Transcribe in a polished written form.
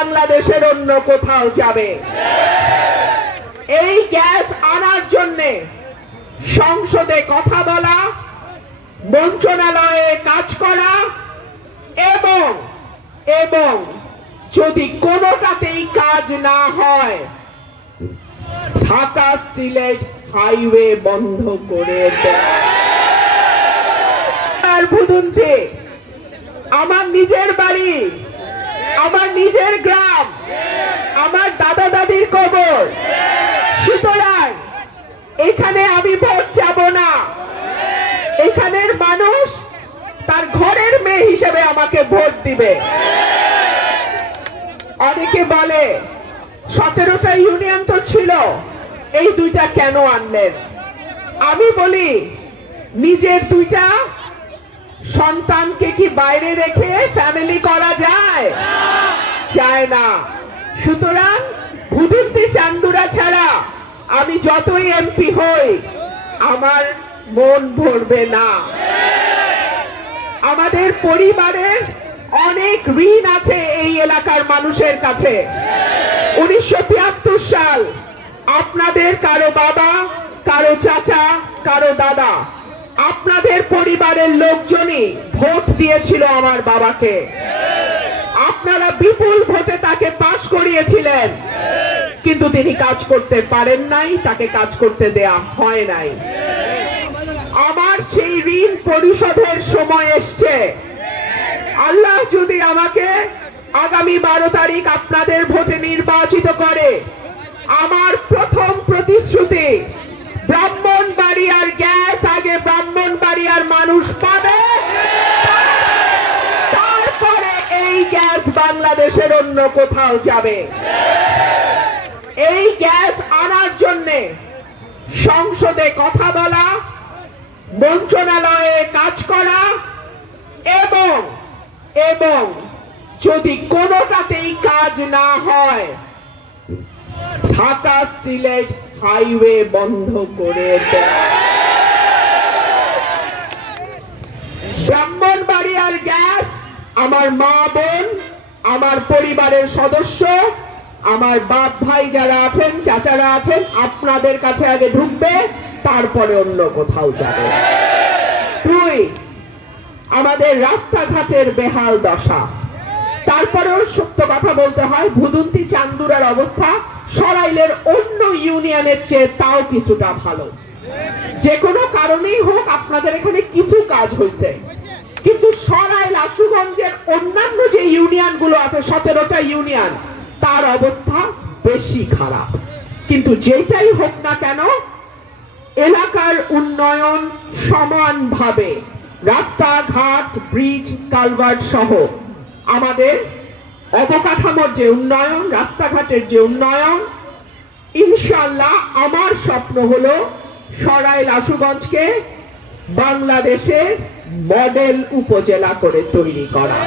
বাংলাদেশের অন্য কোথাও যাবে। এই গ্যাস আনার জন্য সংসদে কথা বলা, মন্ত্রণালয়ে কাজ করা এবং এবং যদি কোনোটাতেই কাজ না হয় ঢাকা সিলেট হাইওয়ে বন্ধ করে দেয়। ভুদুন্তে আমার নিজের বাড়ি, আমার নিজের গ্রাম, আমার দাদা দাদির কবর, সুতরাং এখানে আমি ভোট যাব না। এখানের মানুষ তার ঘরের মেয়ে হিসেবে আমাকে ভোট দিবে। অনেকে বলে 17টা ইউনিয়ন তো ছিল, এই দুইটা কেন আনলেন? আমি বলি নিজের দুইটা সন্তানকে কি বাইরে রেখে ফ্যামিলি করা যায়? যায় না। সুতরাং ভুদুন্তি চান্দুরা ছাড়া আমি যতই এমপি হই আমার মন ভরবে না। আমাদের পরিবারের অনেক ঋণ আছে এই এলাকার মানুষের কাছে। 1973 সাল আপনাদের কারো বাবা, কারো চাচা, কারো দাদা, আপনাদের পরিবারের লোকজনই ভোট দিয়েছিল আমার বাবাকে। আপনারা বিপুল ভোটে তাকে পাশ করিয়েছিলেন, কিন্তু তিনি কাজ করতে পারেন নাই, তাকে কাজ করতে দেয়া হয় নাই। আমার সেই ঋণ পরিশোধের সময় এসছে। আল্লাহ যদি আমাকে আগামী 12 তারিখ আপনাদের ভোটে নির্বাচিত করে, আমার প্রথম প্রতিশ্রুতি ব্রাহ্মণবাড়িয়ার গ্যাস আগে ব্রাহ্মণবাড়িয়ার মানুষ পাবে, তারপরে এই গ্যাস বাংলাদেশের অন্য কোথাও যাবে। এই গ্যাস আনার জন্য সংসদে কথা বলা, মন্ত্রণালয়ে কাজ করা এবং এবং যদি কোনোটাতেই কাজ না হয় ঢাকা সিলেট হাইওয়ে বন্ধ করে দেয়। ব্রাহ্মণবাড়িয়ার গ্যাস আমার মা বোন, আমার পরিবারের সদস্য, আমার বাপ ভাই যারা আছেন, চাচারা আছেন, আপনাদের কাছে আগে ঢুকবে, তারপরে অন্য কোথাও যাবে। 2, আমাদের রাস্তাঘাটের বেহাল দশা। তারপরেও সত্য কথা বলতে হয়, ভুদুন্তি চান্দুরার অবস্থা সরাইলের অন্য ইউনিয়নের চেয়ে তাও কিছুটা ভালো। যে কোনো কারণেই হোক আপনাদের এখানে কিছু কাজ হয়েছে, কিন্তু সরাইল আশুগঞ্জের অন্যান্য যে ইউনিয়ন গুলো আছে 17টা ইউনিয়ন, তার অবস্থা বেশি খারাপ। কিন্তু যেটাই হোক না কেন এলাকার উন্নয়ন সমানভাবে রাস্তাঘাট, ব্রিজ, কালভার্ট সহ আমাদের অবকাঠামোর যে উন্নয়ন, রাস্তাঘাটের যে উন্নয়ন, ইনশাআল্লাহ আমার স্বপ্ন হলো সরাইল আশুগঞ্জকে বাংলাদেশের মডেল উপজেলা করে তৈরি করা।